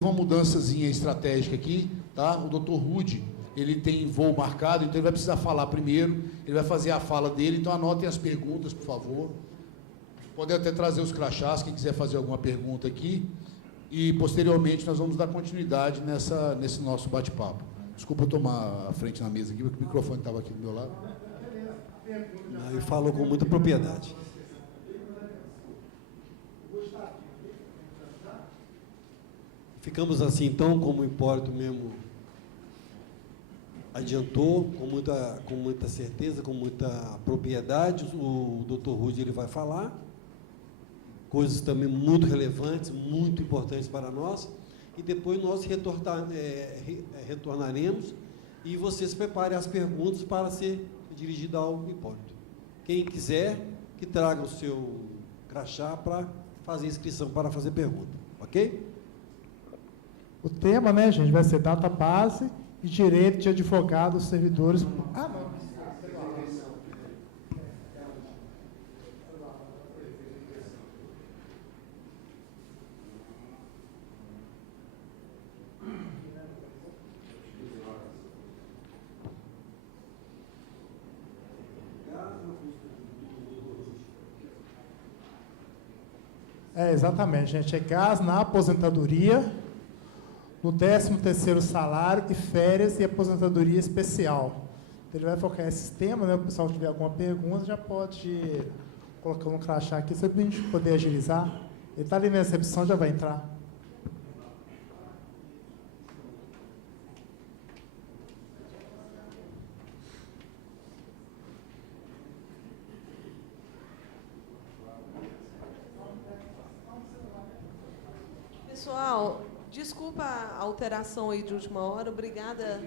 Uma mudançazinha estratégica aqui, tá? O Dr. Rude, ele tem voo marcado, então ele vai precisar falar primeiro, ele vai fazer a fala dele, então anotem as perguntas, por favor. Podem até trazer os crachás, quem quiser fazer alguma pergunta aqui, e posteriormente nós vamos dar continuidade nesse nosso bate-papo. Desculpa eu tomar a frente na mesa aqui, porque o microfone estava aqui do meu lado. Ele falou com muita propriedade. Ficamos assim, então, como o Hipólito mesmo adiantou, com muita certeza, com muita propriedade. O Dr. Rude ele vai falar coisas também muito relevantes, muito importantes para nós, e depois nós retornaremos e vocês preparem as perguntas para ser dirigida ao Hipólito. Quem quiser, que traga o seu crachá para fazer inscrição para fazer pergunta, ok? O tema, né, gente, vai ser data base e direito de advogados, servidores... Ah, não. Exatamente, gente. É gás na aposentadoria, no 13º salário e férias e aposentadoria especial. Ele vai focar esses temas, né? O pessoal que tiver alguma pergunta já pode colocar um crachá aqui, só para a gente poder agilizar. Ele está ali na recepção, já vai entrar. Pessoal, desculpa a alteração aí de última hora. Obrigada,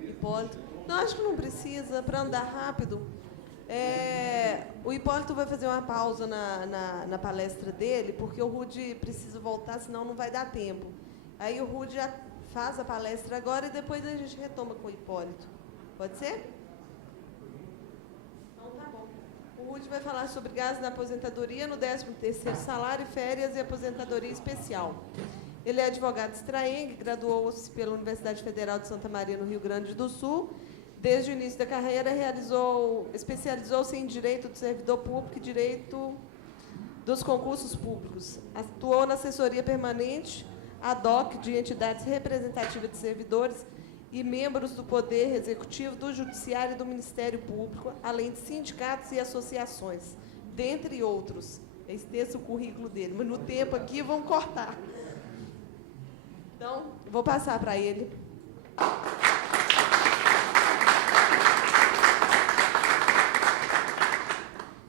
Hipólito. Não, acho que não precisa, para andar rápido. O Hipólito vai fazer uma pausa na palestra dele, porque o Rude precisa voltar, senão não vai dar tempo. Aí o Rude já faz a palestra agora e depois a gente retoma com o Hipólito. Pode ser? Então tá bom. O Rude vai falar sobre gás na aposentadoria, no 13º salário, férias e aposentadoria especial. Ele é advogado extraengue, graduou-se pela Universidade Federal de Santa Maria, no Rio Grande do Sul. Desde o início da carreira, especializou-se em Direito do Servidor Público e Direito dos Concursos Públicos. Atuou na assessoria permanente, ad hoc, de entidades representativas de servidores e membros do Poder Executivo, do Judiciário e do Ministério Público, além de sindicatos e associações, dentre outros. É extenso o currículo dele, mas no tempo aqui vamos cortar. Então, vou passar para ele.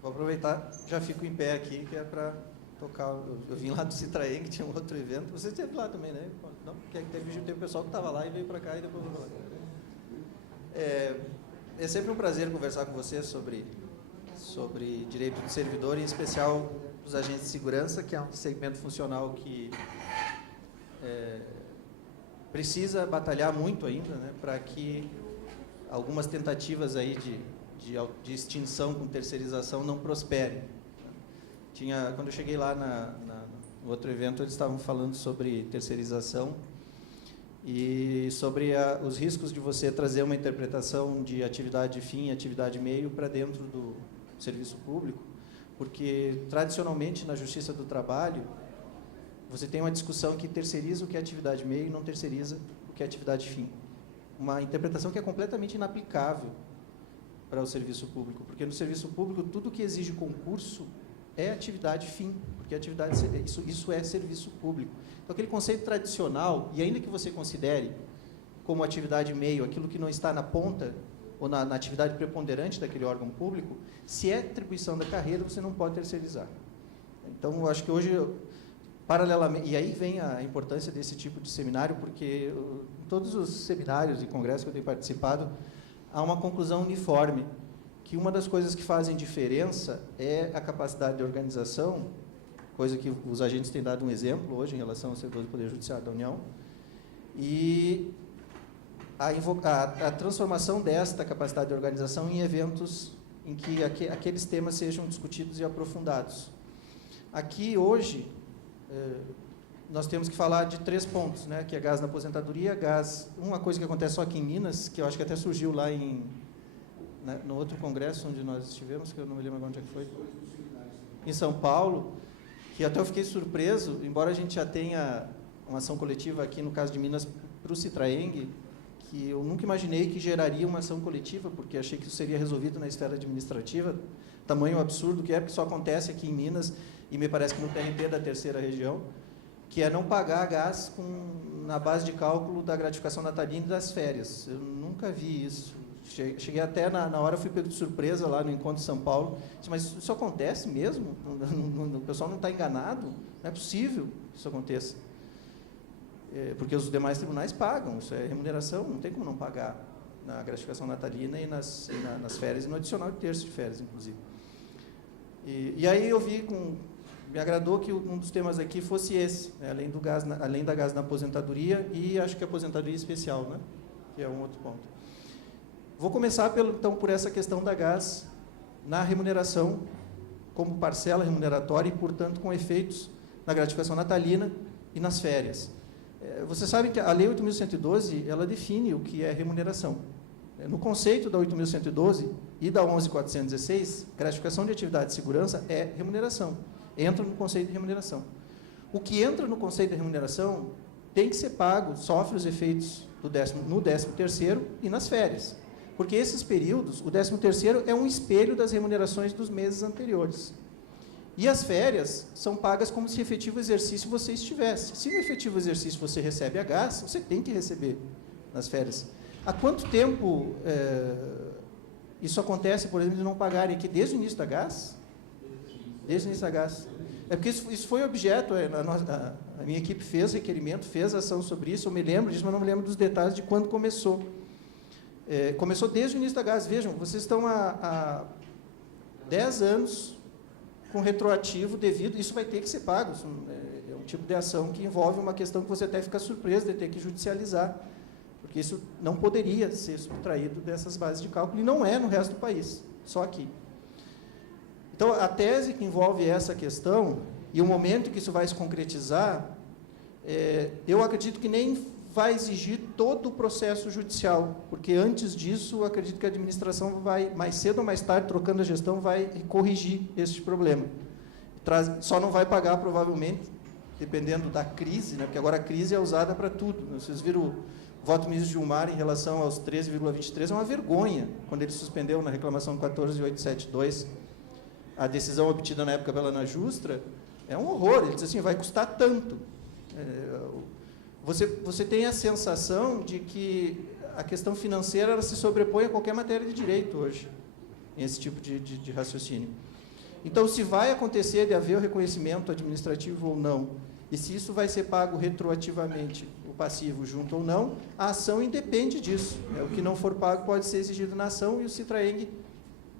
Vou aproveitar, já fico em pé aqui, que é para tocar. Eu vim lá do Citraeng, que tinha um outro evento. Você esteve lá também, né? Não? Teve o pessoal que estava lá e veio para cá e depois veio para lá. É sempre um prazer conversar com você sobre direito do servidor, em especial dos agentes de segurança, que é um segmento funcional que precisa batalhar muito ainda, né, para que algumas tentativas aí de extinção com terceirização não prosperem. Quando eu cheguei lá no outro evento, eles estavam falando sobre terceirização e sobre os riscos de você trazer uma interpretação de atividade fim e atividade meio para dentro do serviço público, porque, tradicionalmente, na Justiça do Trabalho, você tem uma discussão que terceiriza o que é atividade meio e não terceiriza o que é atividade fim. Uma interpretação que é completamente inaplicável para o serviço público, porque no serviço público tudo que exige concurso é atividade fim, porque isso é serviço público. Então, aquele conceito tradicional, e ainda que você considere como atividade meio aquilo que não está na ponta ou na atividade preponderante daquele órgão público, se é atribuição da carreira, você não pode terceirizar. Então, eu acho que hoje, paralelamente, e aí vem a importância desse tipo de seminário, porque em todos os seminários e congressos que eu tenho participado, há uma conclusão uniforme, que uma das coisas que fazem diferença é a capacidade de organização, coisa que os agentes têm dado um exemplo hoje em relação ao setor do Poder Judiciário da União, e a transformação desta capacidade de organização em eventos em que aqueles temas sejam discutidos e aprofundados. Aqui, hoje, nós temos que falar de 3 pontos, né, que é gás na aposentadoria, gás... Uma coisa que acontece só aqui em Minas, que eu acho que até surgiu lá no outro congresso onde nós estivemos, que eu não me lembro onde é que foi, em São Paulo, que até eu fiquei surpreso, embora a gente já tenha uma ação coletiva aqui, no caso de Minas, para o Citraeng, que eu nunca imaginei que geraria uma ação coletiva, porque achei que isso seria resolvido na esfera administrativa, tamanho absurdo que é, porque só acontece aqui em Minas, e me parece que no TRT da 3ª região, que é não pagar gás na base de cálculo da gratificação natalina e das férias. Eu nunca vi isso. Cheguei até, na hora, fui pego de surpresa lá no Encontro de São Paulo, disse, mas isso acontece mesmo? O pessoal não está enganado? Não é possível que isso aconteça. Porque os demais tribunais pagam, isso é remuneração, não tem como não pagar na gratificação natalina e nas férias, e no adicional de terço de férias, inclusive. E aí eu vi, me agradou que um dos temas aqui fosse esse, né, além da gás na aposentadoria e acho que a aposentadoria especial, né, que é um outro ponto. Vou começar, então, por essa questão da gás na remuneração, como parcela remuneratória e, portanto, com efeitos na gratificação natalina e nas férias. Vocês sabem que a Lei 8.112, ela define o que é remuneração. No conceito da 8.112 e da 11.416, gratificação de atividade de segurança é remuneração. Entra no conceito de remuneração. O que entra no conceito de remuneração tem que ser pago, sofre os efeitos no 13º e nas férias. Porque esses períodos, o 13º é um espelho das remunerações dos meses anteriores. E as férias são pagas como se efetivo exercício você estivesse. Se no efetivo exercício você recebe a gás, você tem que receber nas férias. Há quanto tempo isso acontece, por exemplo, de não pagarem aqui desde o início da gás? Desde o início da gás. É porque isso foi objeto, a minha equipe fez requerimento, fez ação sobre isso, eu me lembro disso, mas não me lembro dos detalhes de quando começou. Começou desde o início da gás. Vejam, vocês estão há 10 anos com retroativo devido, isso vai ter que ser pago. Isso é um tipo de ação que envolve uma questão que você até fica surpreso de ter que judicializar, porque isso não poderia ser subtraído dessas bases de cálculo, e não é no resto do país, só aqui. Então, a tese que envolve essa questão, e o momento que isso vai se concretizar, eu acredito que nem vai exigir todo o processo judicial, porque antes disso, eu acredito que a administração vai, mais cedo ou mais tarde, trocando a gestão, vai corrigir este problema. Só não vai pagar, provavelmente, dependendo da crise, né? Porque agora a crise é usada para tudo. Vocês viram o voto do ministro Gilmar em relação aos 13,23, é uma vergonha, quando ele suspendeu na reclamação 14.872, a decisão obtida na época pela Ana Justra, é um horror. Ele diz assim, vai custar tanto. Você tem a sensação de que a questão financeira ela se sobrepõe a qualquer matéria de direito hoje, esse tipo de raciocínio. Então, se vai acontecer de haver o reconhecimento administrativo ou não, e se isso vai ser pago retroativamente, o passivo junto ou não, a ação independe disso. O que não for pago pode ser exigido na ação, e o Citraeng,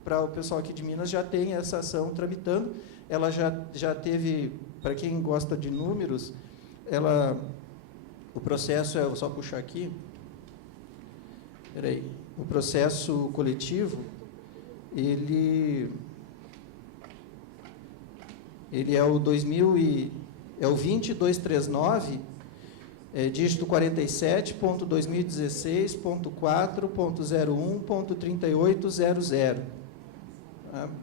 para o pessoal aqui de Minas, já tem essa ação tramitando. Ela já teve, para quem gosta de números, o processo, eu vou só puxar aqui, o processo coletivo, ele é o 20239, dígito 47.2016.4.01.3800.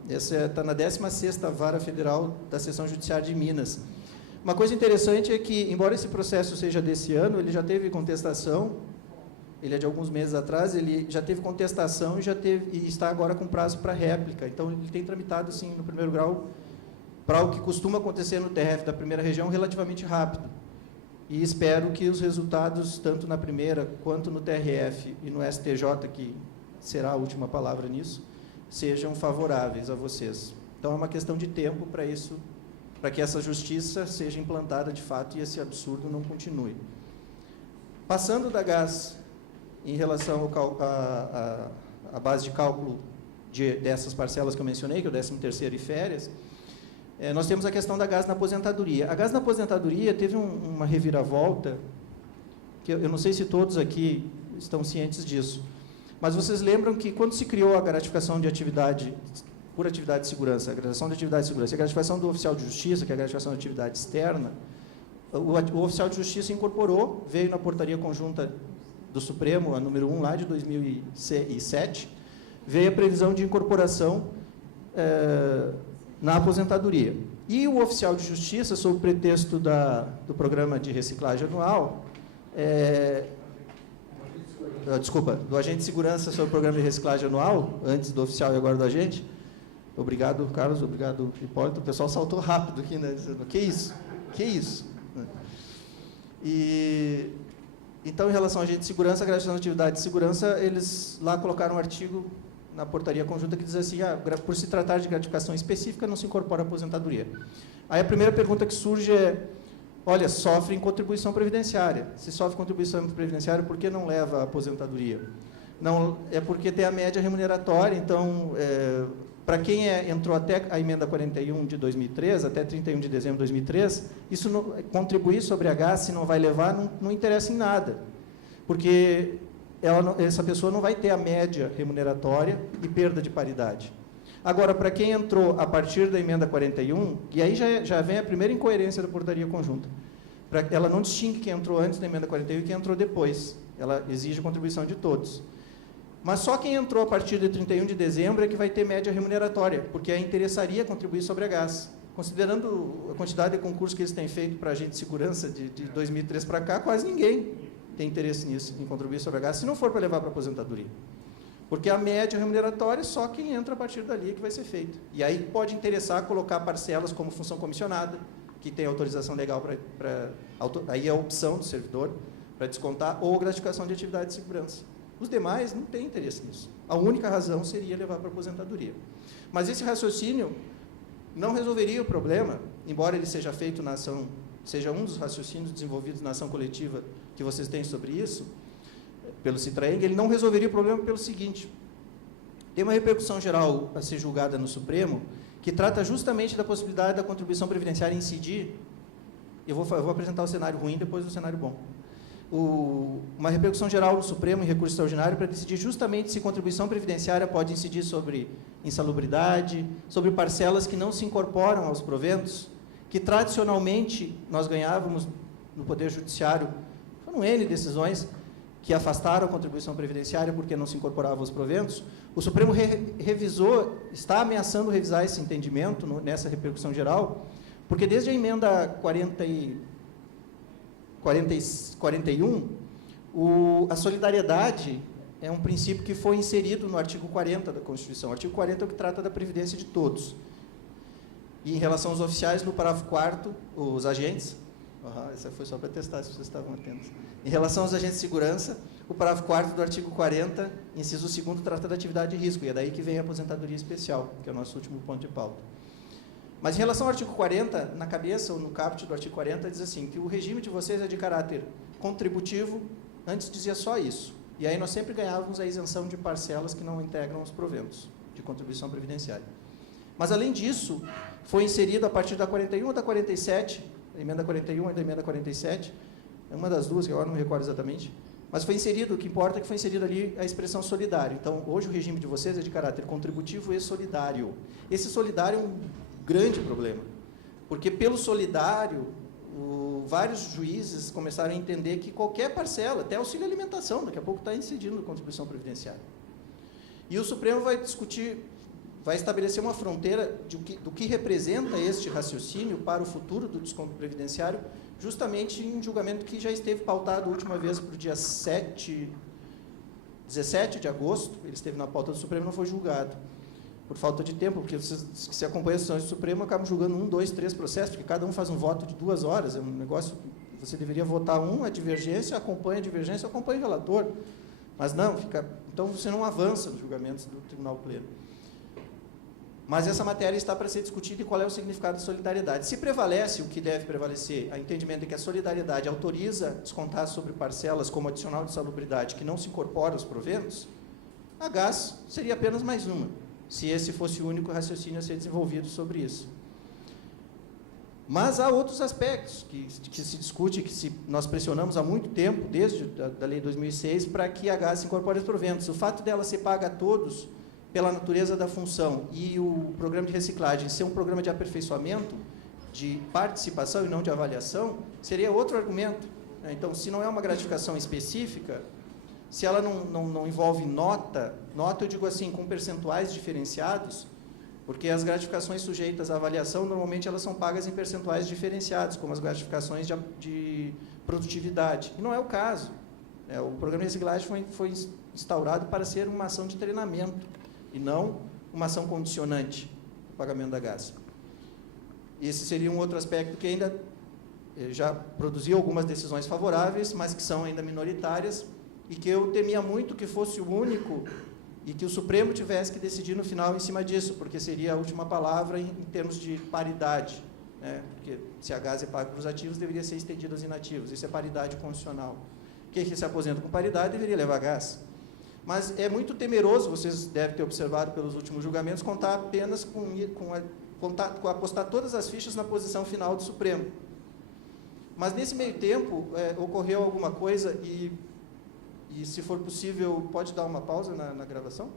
Essa está na 16ª Vara Federal da Seção Judiciária de Minas. Uma coisa interessante é que, embora esse processo seja desse ano, ele já teve contestação, ele é de alguns meses atrás, ele já teve contestação e está agora com prazo para réplica. Então, ele tem tramitado, assim, no primeiro grau, para o que costuma acontecer no TRF da primeira região, relativamente rápido. E espero que os resultados, tanto na primeira, quanto no TRF e no STJ, que será a última palavra nisso, sejam favoráveis a vocês. Então, é uma questão de tempo para isso, para que essa justiça seja implantada de fato e esse absurdo não continue. Passando da gás em relação à base de cálculo dessas parcelas que eu mencionei, que é o 13º e férias, nós temos a questão da gás na aposentadoria. A gás na aposentadoria teve uma reviravolta, que eu não sei se todos aqui estão cientes disso, mas vocês lembram que quando se criou a gratificação de atividade por atividade de segurança, a gratificação de atividade de segurança, e a gratificação do oficial de justiça, que é a gratificação de atividade externa, o oficial de justiça incorporou, veio na portaria conjunta do Supremo, a número 1 lá de 2007, veio a previsão de incorporação na aposentadoria. E o oficial de justiça, sob o pretexto do programa de reciclagem anual, do agente de segurança sobre o programa de reciclagem anual, antes do oficial e agora do agente. Obrigado, Carlos, obrigado, Hipólito. O pessoal saltou rápido aqui, né, dizendo, que isso? Que isso? E, então, em relação ao agente de segurança, a gratificação de atividade de segurança, eles lá colocaram um artigo na portaria conjunta que diz assim, por se tratar de gratificação específica, não se incorpora a aposentadoria. Aí a primeira pergunta que surge é, olha, sofrem contribuição previdenciária. Se sofre contribuição previdenciária, por que não leva a aposentadoria? Não, é porque tem a média remuneratória, então, para quem entrou até a emenda 41 de 2003, até 31 de dezembro de 2003, isso não, contribuir sobre a GAS, se não vai levar, não interessa em nada. Porque essa pessoa não vai ter a média remuneratória e perda de paridade. Agora, para quem entrou a partir da emenda 41, e aí já vem a primeira incoerência da portaria conjunta, ela não distingue quem entrou antes da emenda 41 e quem entrou depois. Ela exige a contribuição de todos. Mas só quem entrou a partir de 31 de dezembro é que vai ter média remuneratória, porque a interessaria contribuir sobre a GAS. Considerando a quantidade de concursos que eles têm feito para agente de segurança de 2003 para cá, quase ninguém tem interesse nisso, em contribuir sobre a GAS, se não for para levar para a aposentadoria. Porque a média remuneratória é só quem entra a partir dali que vai ser feito. E aí pode interessar colocar parcelas como função comissionada, que tem autorização legal aí é a opção do servidor para descontar, ou gratificação de atividade de segurança. Os demais não têm interesse nisso. A única razão seria levar para a aposentadoria. Mas esse raciocínio não resolveria o problema, embora ele seja feito na ação, seja um dos raciocínios desenvolvidos na ação coletiva que vocês têm sobre isso, pelo Citraeng, ele não resolveria o problema pelo seguinte: tem uma repercussão geral a ser julgada no Supremo, que trata justamente da possibilidade da contribuição previdenciária incidir. Eu vou apresentar o cenário ruim, depois o cenário bom. Uma repercussão geral no Supremo em recurso extraordinário para decidir justamente se contribuição previdenciária pode incidir sobre insalubridade, sobre parcelas que não se incorporam aos proventos, que tradicionalmente nós ganhávamos no Poder Judiciário. Foram N decisões que afastaram a contribuição previdenciária porque não se incorporava aos proventos. O Supremo revisou, está ameaçando revisar esse entendimento nessa repercussão geral, porque desde a emenda 41, a solidariedade é um princípio que foi inserido no artigo 40 da Constituição. O artigo 40 é o que trata da previdência de todos. E em relação aos oficiais, no parágrafo 4º, os agentes, essa foi só para testar se vocês estavam atentos. Em relação aos agentes de segurança, o parágrafo 4º do artigo 40, inciso 2º, trata da atividade de risco, e é daí que vem a aposentadoria especial, que é o nosso último ponto de pauta. Mas em relação ao artigo 40, na cabeça ou no caput do artigo 40, diz assim, que o regime de vocês é de caráter contributivo, antes dizia só isso. E aí nós sempre ganhávamos a isenção de parcelas que não integram os proventos de contribuição previdenciária. Mas, além disso, foi inserido a partir da 41 ou da 47, da emenda 41 e da emenda 47, é uma das duas, que agora não me recordo exatamente, mas foi inserido, o que importa é que foi inserido ali a expressão solidário. Então, hoje o regime de vocês é de caráter contributivo e solidário. Esse solidário é um grande problema, porque pelo solidário, vários juízes começaram a entender que qualquer parcela, até auxílio alimentação, daqui a pouco está incidindo na contribuição previdenciária. E o Supremo vai discutir, vai estabelecer uma fronteira do que representa este raciocínio para o futuro do desconto previdenciário, justamente em um julgamento que já esteve pautado a última vez para o dia 17 de agosto, ele esteve na pauta do Supremo e não foi julgado, por falta de tempo, porque vocês que se acompanham as sessões do Supremo acabam julgando 1, 2, 3 processos, porque cada um faz um voto de 2 horas, é um negócio, você deveria votar a divergência, acompanha o relator, mas não, então você não avança nos julgamentos do Tribunal Pleno. Mas essa matéria está para ser discutida e qual é o significado da solidariedade. Se prevalece o que deve prevalecer, a entendimento de que a solidariedade autoriza descontar sobre parcelas como adicional de salubridade que não se incorpora aos proventos, a GAS seria apenas mais uma, se esse fosse o único raciocínio a ser desenvolvido sobre isso. Mas há outros aspectos que se discute, nós pressionamos há muito tempo, desde a Lei 2006, para que a GAS se incorpore aos proventos. O fato dela ser paga a todos, pela natureza da função, e o programa de reciclagem ser um programa de aperfeiçoamento, de participação e não de avaliação, seria outro argumento. Né? Então, se não é uma gratificação específica, se ela não envolve nota, eu digo assim, com percentuais diferenciados, porque as gratificações sujeitas à avaliação, normalmente elas são pagas em percentuais diferenciados, como as gratificações de produtividade. E não é o caso. Né? O programa de reciclagem foi instaurado para ser uma ação de treinamento, e não uma ação condicionante do pagamento da GAS. Esse seria um outro aspecto que ainda já produziu algumas decisões favoráveis, mas que são ainda minoritárias, e que eu temia muito que fosse o único e que o Supremo tivesse que decidir no final em cima disso, porque seria a última palavra em termos de paridade. Né? Porque se a GAS é paga para os ativos, deveria ser estendida aos inativos. Isso é paridade constitucional. Quem se aposenta com paridade deveria levar GAS. Mas é muito temeroso, vocês devem ter observado pelos últimos julgamentos, contar apenas apostar todas as fichas na posição final do Supremo. Mas, nesse meio tempo, ocorreu alguma coisa e, se for possível, pode dar uma pausa na gravação?